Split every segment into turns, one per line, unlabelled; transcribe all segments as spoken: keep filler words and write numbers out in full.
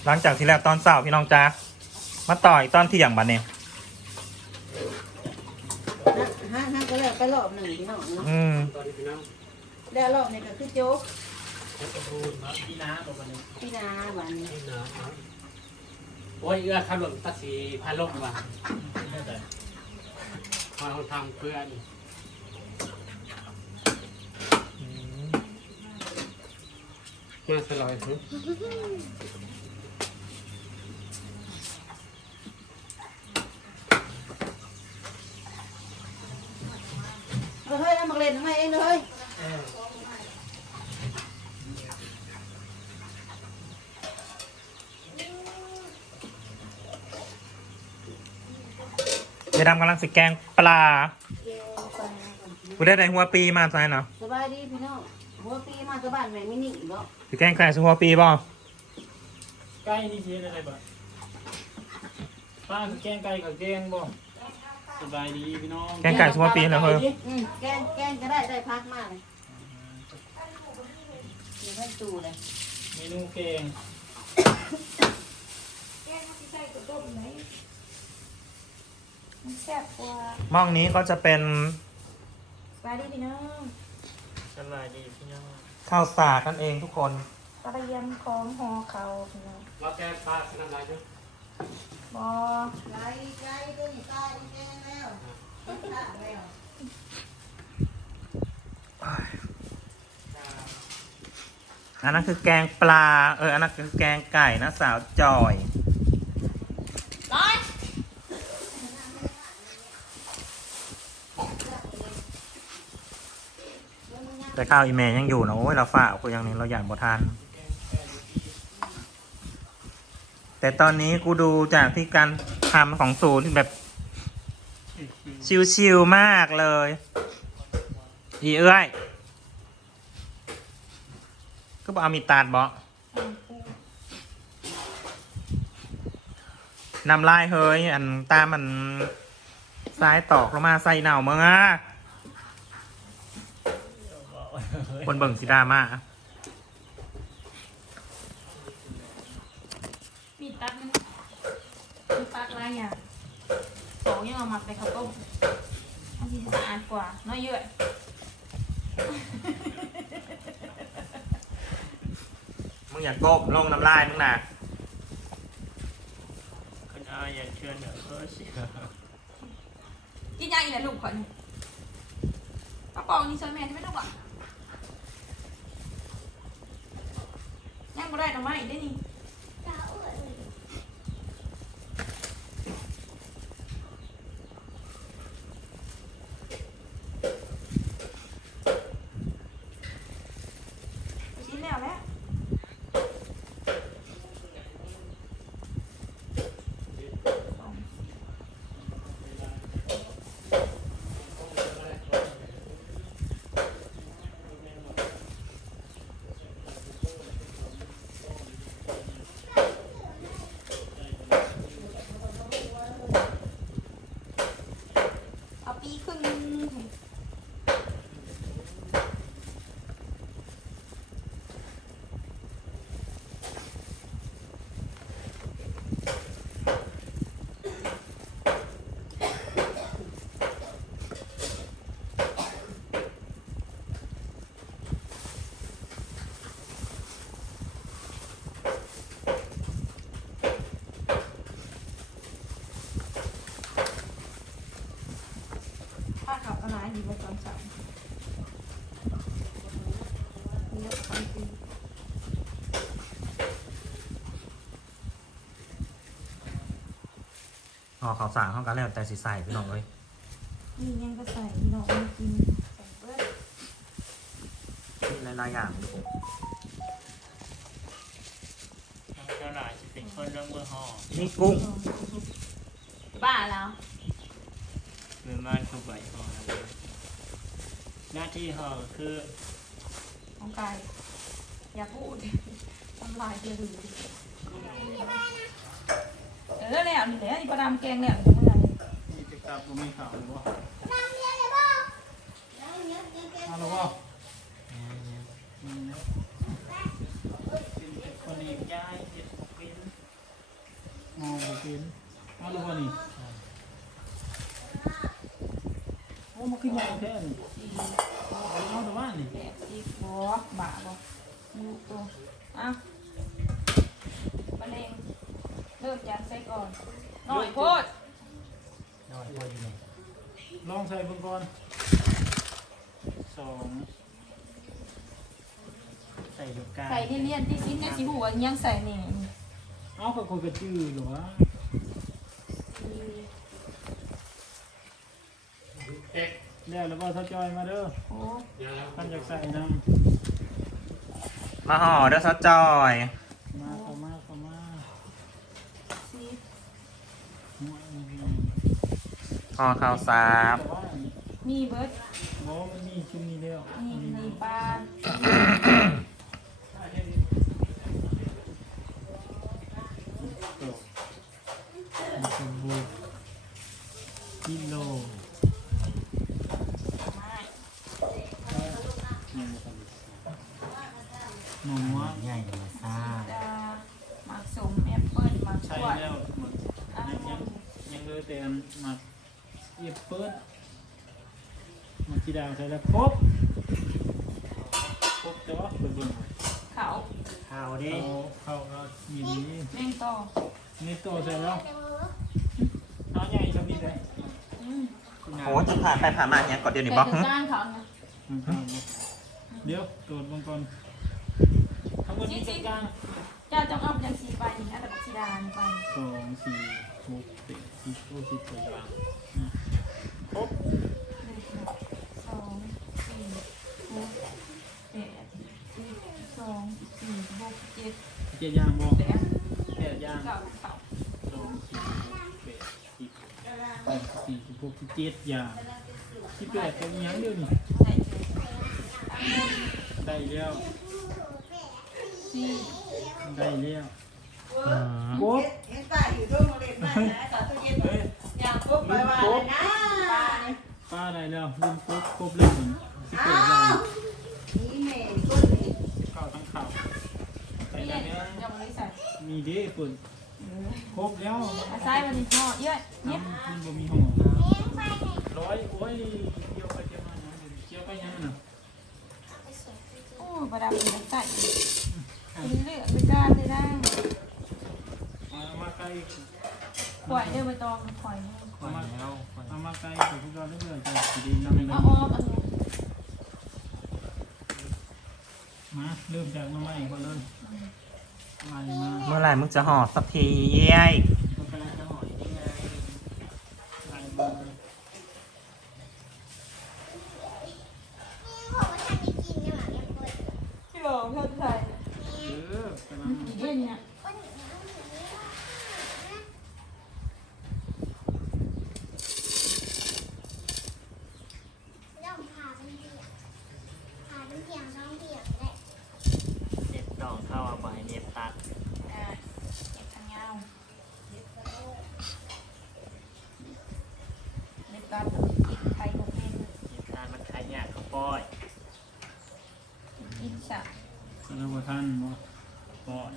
หลังจากที่แล้วตอนเช้าพี่น้องจ้ามาต่อยตอนเที่ยงบัดนี้
ฮะฮะก็แล้วไปรอบหนึ่งพี่น้องเนาะ
อืม
แล้วรอบนี้ก็คือโจ๊ก
พี่น้าบอกวันนี้
พี่นาวันนี้
พี่น้าโอ้ยเอื้อข้าวหล่นตัดสีพาลมมาพอเราทำเพื่อนมาสลอยสิ
เฮ้ยเอามาเล่นทำไมเองเลย
เจดำกำลังสิแกงปลากูได้ได้หัวปีมาใช่เนาะ
สบายดีพี่น้องหัวปีมาจากบ้านแม่มินิอีกแล้ว
สิแกงไก่สุหัวปีบ่
ใกล้นี่เชียอะไรบ้างป้าแกงไก่กับแกงบ่สบายดีพี่น้อง
แกงไก่สุหัวปีนะเฮ้ย
แกงแกงก็ได้ได้พักมากเลยมีให้ตูเลย
เมนูแกง
แกงที่ใส่กระต้มไหนมันแซ่บกว่า
หม้องนี้ก็จะเป็น
สบายดีพี่น้อง
สบายดีพี่น้อง
ข้าวสากนั่นเองทุกคน
กระเทียมของห่อเขาพี่น้อง
ว่าแกงปลาขนาดไหนจ๊ะ
บอไล่ไล่ตัวนี้ตายแกงแล้วฆ่าแล้ว
อันนั้นคือแกงปลาเอออันนั้นคือแกงไก่นะสาวจอย
ร้อย
แต่ข้าวอีเมย์ยังอยู่นะโอ้ยเราฝ่าคุยอย่างนี้เราอยากบ่ทานแต่ตอนนี้กูดูจากที่การทำของสูตรแบบชิวๆมากเลยอีเอ้ยก็บอกเอามีตาดบอกนำลายเฮ้ยอันตามันซ้ายตอกลงมาใส่เหน่าเมืองอ่ะคนเบิ่งสีดามา
มีตัดมันมีตัดลายอย่างสองยังเอามาไปข้าวต้มอันที่สะอาดกว่าน้อยเยอะ
มึงอย่าก้มลงน้ำลายมึงหนัก
คุณอาอย่าเชิญเดี๋ยวก็เสีย
กินยังอีกแล้วลูกขอนกระป๋องนี่ซอยแม่ที่ไม่ต้องหวังยังไม่ได้ทำไมได้นี่ชิ้นแล้วแหละขับอะไรอยู่บนตอนเช้านี่ก็ทำจริง
อ๋อเขาสั่งเขากันแล้วแต่สีใส่พี่น้องเลย
นี่ยังก็ใส่พี่น้องมากินใส่เบิร์ด
มีหลายๆอย่างดู
เจ้าหน้าจะเป็นคนเรื่องเบอร์ห่อ
นี่กุ้ง
บ้าแล้ว
เมื่อม่านเข้าไปห่อหน้าที่ห่อคือ
ของกายอย่าพูดทำลายเพื่อนเออแล้วนี่แหละอีปลาดำแกงเนี่ยจะเมื่อไหร่
นี่จะกลับก็ไม่ข่าวหรือเปล่าฮัลโหลคนเองย้ายเจ็ดหกปีเป็นเอาลูกว่านี่โอ้มาขึ้นมาแค่นี้
สี่
เอาแต่ว่านี่
แปดสิบบ่บาบ่ลูกตัวอ่ะมะเร็งเริ่มจากใส่ก่อนหน่อยโพด
น้อยพออยู่นี่
ลองใส่เบิ่งก่อนสอง
ใส่ลูกกา
ใส่เลี่ยนๆที่ชิ้นเนี่ยสิหัวยังใส่นี่
เอากับคนกระจือหรือวะ
สี่
แล้วแล้วก็ถ้าจอยมาเด้อ
หก
ท่านอยากใส่น้
มาห่อเด้อซอสจอย
ำมาเข้ามาเข้ามา
สิบ
หัวมันมี
ห่อข้าวสาม
แต่ว่านี่
มีเบิร์ด
โอ้มันมีชุมนี้แล้ว
นี่มีปลา
โตสมบูรณ์กิโล
ไม้
หนมวะ
ใหญ่มาซ่า
ดาหมักสมแอปเปิ้ลหมัก
ใช้
ขวด
แล้วมัน
อัล
ยัง
ม
ยั
อง นด์
ยังเลยแต่อันมาเอียบเปิดมาจีดาวใส่แล้วครบครบแต่ว่าเปิดเบิ่ง
เขา
ข้าว
เขาเขาก็ยินดี
แมงต่อ
นี่โตใส่แล้วเอาใหญ่ชนิดเลย
อืม
โอ้จะผ่านไปผ่านมาเนี่ยก่อนเดี๋ยวนี้
แต่
บอก
ถึงก้านเขาไง
เดี๋ยวตรวจเบางก่อนทั้งหมดมีจัดการ
เจ้าจงเอาอย่างสีใบนี่นะแต่สีดานไป
สองสี่หกเจ็ดสิบโอ้สิบตัวอย่างครบ
หนึ่งสองสี่หกแปดสิบสองสี่หกเจ็ด
เจ็ดอย่างบ่
แปด
แปดอย่าง
เก้าเขา
สองสี่หกแปดสิบแปดสี่สิบหกสิบเจ็ดอย่างที่แปดเป็นยังเดียวนี่
ใส่เจอ
ได้แล้ว
สี่
ได้แล้ว
อืม
ครบ
เห็นป้าอยู่ด้วยโมเดลป้านะต่อตู้เย็น
เฮ้ย
อยากพบไปว่าเลยนะ
ปลาเนี่ย
ป้าได้แล้วลืมครบครบเลยผมสิบแป
อ้า
ดอย่าง
วนี่แม่ก้นนี่
ข้าวทั้งข้าวใส่
นี่
ได้
เนี่ย
แล้ว
ยังไม่ได้ใส่
มีเด้ฝุ่นครบแล้ว
อาศัยวันนี้ห่อเยอะเนี้ย
มันบ่มีห่อร้อยโอ้ยเกี่ยวไปเกี่ยวมาอย่างเกี่ยวไปยังน่ะ
โอ้ประดับเป็นใส่เป็นเลือกเป็นจานเลยนะ
เอามาไกล
ปล่อยเด้อไปตองปล่อย
เอามาเอามาไกลกับพวกเราเรื่อยๆจะสิดีนำเลย
เอาออมอันนี้
มาเริ่มจากมาใหม่ก่อนเลยมาเลยมา
เมื่อไหร่มึงจะห่อสักทีเย้ย
ก็กำลังจะห่ออยู่นี่ไงไล่มา
พี่หลงเท่าไหร่
เออกำลัง
อีเด่นเนี่ย
เด็ดดองเข้าเอาไปเน็บตัด
อ่าเก็บทางยาวเล็บกัดกินไข่หมกเป็น
เน็บตัดมันขายยากเขาป้อย
กินฉะ
สารวัตรท่านบ่ปล่อย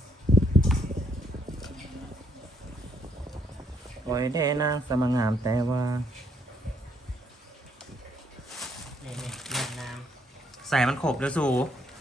โอ้ยเด้นางสมงามแต่ว่าใส่มันขบเด้อสู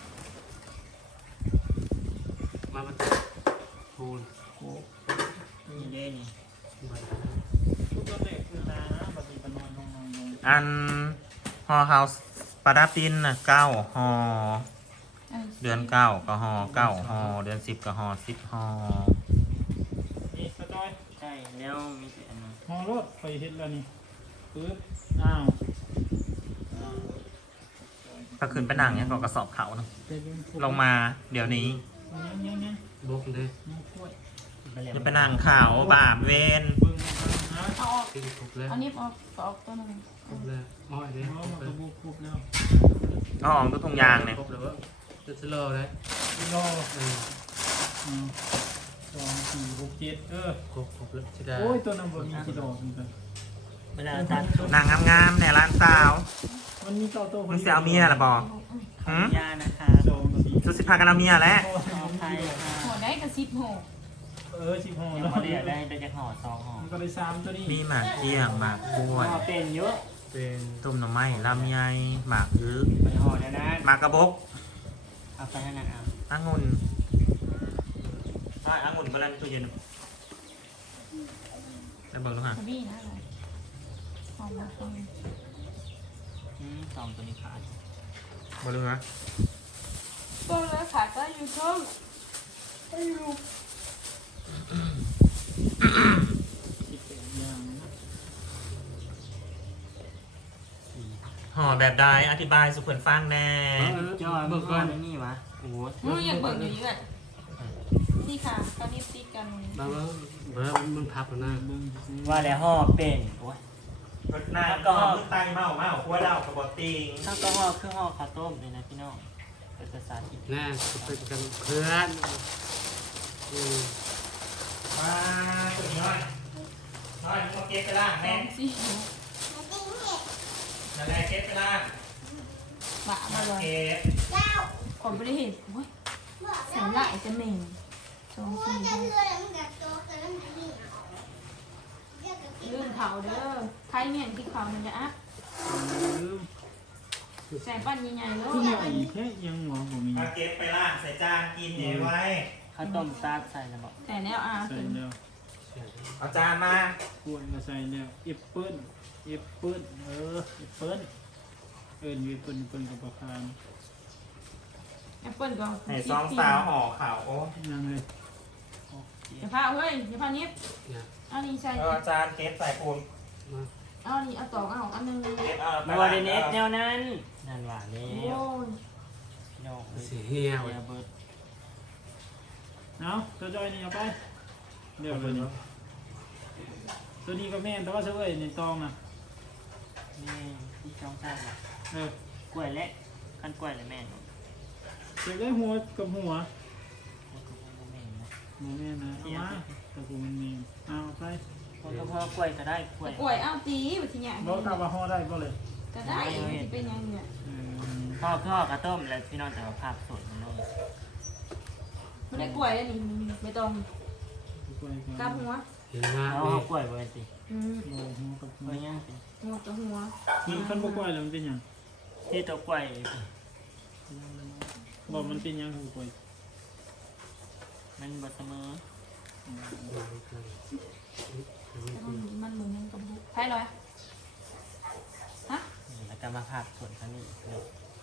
มามันพูน
โอ้
นี่เด้นี่
ทุกตอนแรกคือนานะปฏิบัตินอนลงนอนลง
อันห่อเฮาปลาดาตินนะเก้าห่อเดือนเก้าก็ห่อเก้าห่อเดือนสิบก็ห่อสิบห่อ
นี่สะจอย
ใช่แล้วมีแต่อันนั้น
ห่อรถไปเฮ็ดแล้วนี่ปึ๊บอ้าวอ้าว
ก็ขึ้นไปนั่งเนี่ยก็กระสอบเขาเนอะ
เดี๋ยวดู
ลงมาเดี๋ยวนี้
ยังยังยัง
บกเลย
ยังกล้วย
จะไปนั่งข่าวบาปเวน
เบิ่งมานะ
เอาออก
ขึ้นครบแล้ว
เอานิบออกก็ออกตัวหนึง
ครบแล้วอ้อยเลย
เอา
คร
มา
บ
ก
แล้
ระ
ว
บุกครบแล้ว
ก็ออกตัวทงยางเนี่ย
ครบแล้วจะสโลว์เลย
รอ
เออ
อืมสองสี่หกเจ็ดเออ
ครบครบแล้วจะได้
โอ้ยตัวนั้นบ่มีกี่ดอกเหมือนกัน
เวลาตัดนางงามๆเนี่ยร้านสาว
มันมีเต่าโตว
มึงจะเอาเมียเหรอบอกหืม
ยานะคะ
สองสี่
สุดสิพากันเอาเมียแล้ว
ขออภัยค่ะ
หัวได้กระซิบหัว
เเออสิบห่อ
ยัง
แล้ว
ไม่ได้ได้ได้จะห่อสองห่อ
มันก็ได้สามตัวนี้
มีหมากเกี้ยงหมากกล้วย
ห่อเป็นเยอะ
เป็น
ต้มหน่อไม้ลำไยหมากอื้อ
ไปห่อแล้วนะ
หมากกระบก
เอาไปให้นั่นเอา
องุ่นใช่องุ่นบาลานตู้เย็นแล้วบอกลูกฮะ
กระบี่นะอะไรหอมมากเลย
อืมสองตัวนี้ขาด
บอกลูกฮะ
ตัวแล้วขาดก็อยู่ช่องก็อยู่
สิบแปดอย่าง
ห่อแบบใดอธิบายสุขนฟังแน่
จอยมึ
เบิ
ง
ก
ก่
ก่
อ
อน น
ไอ้นี่วะโอ้โห
มึงอยากเบิกอยู่ยี่เลยนี่ค่ะตอนนี้ตีกัน
บางว่าเบอร์มันพับแล้วนะ
เบิ่งสิ
ว่าแล้วห่อเป็นโอ้ย
รถนายก็ห่อไตเมาเมาหัวเรากระบอกติง
ข้าวก็ห่อคือห่อข้าวต้มเลยนะพี่น้องเป็นภาษาที่
แน่เป็นกันเพื่อนอืม
มาตัวนี้น้อยน้อยมึงมาเก็บไปล่าง
สอ
แม่
งสี่
นั่นแหละเก็บไปล่าง
บะมาเลย
เก็บ
ขอไม่ได้เห็นโอ้ยแสงไหลจะเหม่งสองสี่เรื่องเขาเด้อไทยเมี่ยงที่เขามันจะอัพ
ลืม
แสงปั้นใหญ่ๆเล
คือย ใหญ่แค่ยังหมอผมมี
มาเก็บไปล่างใส่จานกินเนี่ยไว้
ข้าวต้มซาดใส่แล้วบอก
แต่แนวอา
ใส่
ถึง
แล้ว
เอาจานมา
ควรก็ใส่แล้วเอฟเปิ้ลเอฟเปิ้ลเออเอฟเปิ้ลเอิญวีเปิ้ลเปิ้ลกับปลาคาม
แอปเปิ้ลก็
ให้ซองสาวห่อข่าวโอ้
ยังเลย
อย่าพาเฮ้ยอย่าพานิบ
เนี่ย
เอานี่ใส่
เอาจานเก็บใส่ปูน
มา
เอานี่เอาตอกเอาอันนึง
เก็บเอาไป
ไม่ว่าเดนเอสแนวนั้นนั่นหวานแล้
โอ้
วย พี่น้องเอ้ย
สีเหี่ยว
เดี๋ยวเบิร์ด
เอาตัวจอยนี่เอาไปเดี๋ยวเลยตัวนี้ก็แม่นแต่ว่าเชื่อในตองนะ
นี่ที่ช่องซาดละ
เออก
ล้วยเล็กขั้นกล้วยเลยแม่น
เก็บได้หัวกับหัว
โอ้ยก็คงบ่แม่นนะ
หมูแม่นะเอามาแต่กูมันมีเอาไป
เพราะก็เพราะกล้วยก็ได้กล้วย
กล้วยเอาตีแบบที่เนี่ย
บอกกลับมาห่อได้ก็เลย
ก็ได้ที่เป็นยังเนี่ย
เออ
พ่อพ่อกระต้มแล้วพี่น้องแต่ว่าภาพสดมันลง
มันได้กล้วยแล้วนี่ไม่ต้อง
กล้วย
กลับหัว
เห็นมาก
เอา
นี่
เอากล้วยไว้สิ
อืม
โลหัวกับหัว
ไว้ยังสิ
หัวกับหัว
มันขั้นบ่กล้วยแล้วมันเป็นหยัง
ที่ตัวกล้วย
บอกมันเป็นหยังคือกล้วย
มันบดเสมอ
มันเหมือนยังกับบุกใช่เลยฮะ
นี่แล้วก็มาภาพสดท่านี้อีกเลย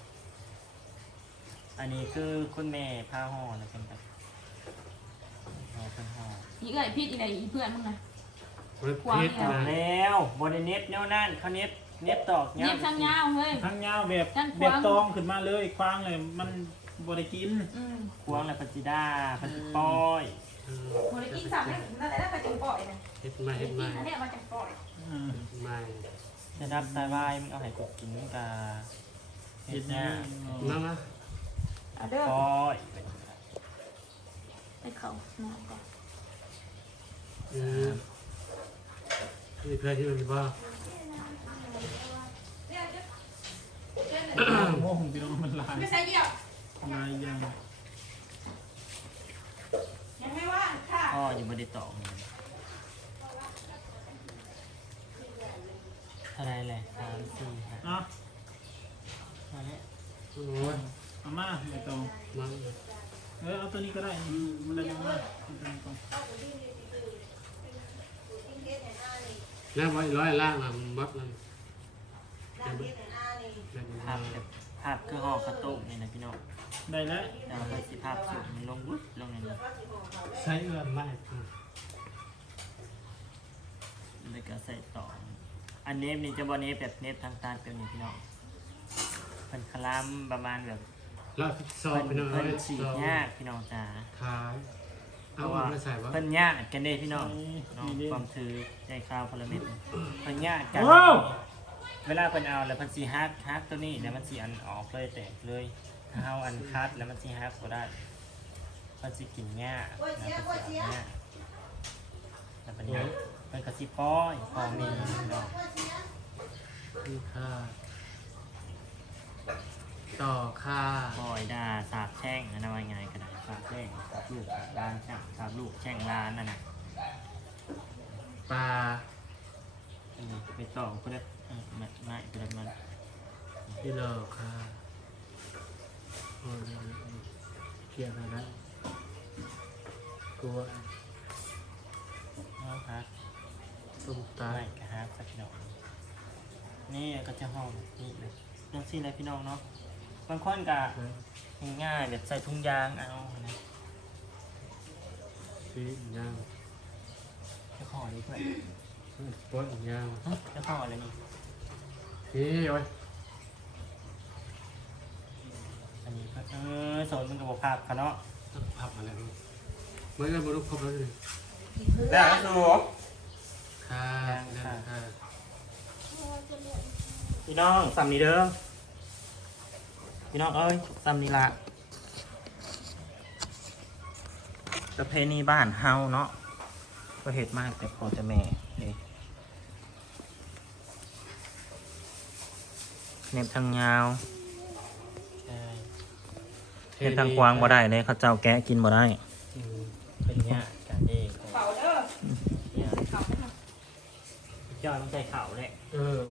อันนี้คือคุณแม่ผ้าห่อนะเป็นแบบห่อเป็นห่อ
อีเอ้ยพิษอีไหนอีเพื่อนมึงนะ
มันพิษ
เอา
นะ
แล้วบนเน็ตแนวนั่นเขาเน็ตเน็ตตอก
เงียบช่างยาวเฮ้ย
ทั้งยาวแบบ
ด้านข
แบ
วา
บตองขึ้นมาเลยคว้างเลยมันบ่ได้กิน
อืม
ควงและปัจจิดาปัจจิป้อย
โมได้กินสับได้นั่นแหละได้ไปจังปล่อยนะ
เห็ดมาเห็ด
กิ
มาน
อันเนี้ยมาจังปล่อย
อ่า
ไม่
จะรับสายวายมึงเอาให้กดกินมึงกาเฮ็
เห็
ด
ด
ห
นะ
น้า
มามา
เอาเด้อ
ป้อย
ไปเขาน้ำก่อน
อืมนี่เพื่อนที่มันจะบ้า
โอ้โหพี่น้องมันลาย
ไม่ใช่เดี่ยว
ลายยัง
ยังไม่ว่างค่ะ
พ่ออยู่บนได้ตอกเลยเท่าไรเลยสามสี่ห้า
อ่ะ
เอาละ
โอ้ย
เอามาไม่ตอง
มา
เออเอาตัวนี้ก็ได้มันได้ยังไงเอาตัวนี้ก่อน
แล้วไว้ร้อยล่างอ่ะมันมัดมัน
ภาพแบบภาพคือห่อข้าวต้มนี่นะพี่น้อง
ได้แล้ว
แต่ว่าสิภาพสุดมันลงวุ้บลงในนี้
ใช้เอื้อมไม่
เลยก็ใส่ต่ออันเนฟนี่จะบอเนฟแบบเนฟทางตาลเป็นนี่พี่น้องเป็นคลัมประมาณแบบ
แล้วซอยเป็น
เพิ่
อะไร
นฉีดยากพี่น้องจ๋า
ท้าย
เพ
เอา
ราะ
ออ
ว่าก
มาใส่วะ
เพิ่นยากกันเด้พี่น้องน้องความถือใจข้าวพลเม็ดเพิ่นยากกัน
โอ้
เวลาเพิ่นเอาแล้วเพิ่นสิฮักฮักตัวนี้แล้วมันสิอันออกเลยแตกเลยถ้าเอาอันคัดแล้วมันสิฮักบ่ได้เพิ่นสิกินยากแล้วเพิ่นสิเอายากแล้วเป็นนี้เพิ่นก็สิป้อยพอมีพี่น้อง
นี่ค่ะต่อค่ะ
ปล่อยด่าสาบแช่งอันนั้นว่าไงก็ได้สามแช่งสามลูกร้านช่างสามลูกแช่งร้านนั่นน่ะ
ปลา
อันนี้ไปต่อเพื่อเออไม่ไม่เพื่อมัน
ที่เราค่ะโอ้ยเกี่ยวกับนั้นกลัว
เอาครับ
ต้มตา
ไม่กระฮับสักพี่น้องนี่ก็จะห้องนี่เลยยังซี่เลยพี่น้องเนาะบางคนก็ง่ายๆแบบใส่ถุงยางเอานะ
สีย่าง
จะห่อนี้เพื่อน
ปวดย่าง
ฮะจะห่ออะไรนี่
เฮ้ยโอ้ย
อันนี้เพื่อนเออโซนมันกับภาพกันเนาะ
ต้องพับอะไรมั้งไม่ได้มาลุกพับแล้วเลย
ได้แล้วสู
ค่ะค่ะค่ะ
พี่น้องซ้ำนี่เด้อพี่น้องเอ้ยซ้ำนี่ละ
ประเพณีบ้านเฮาเนาะก็เฮ็ดมากแต่พอจะแม่นี่เน็บทางยาว
ใช่
เฮ็ดทางกว้างบ่ได้เลยเขาเจ้าแกะกินบ่ได้
อืม
เป็นเนี้ยการเอง
เป่าเด้อ
เนี่ย
เป่านะคะ
ยอดต้องใส่เข่าเลย
เออ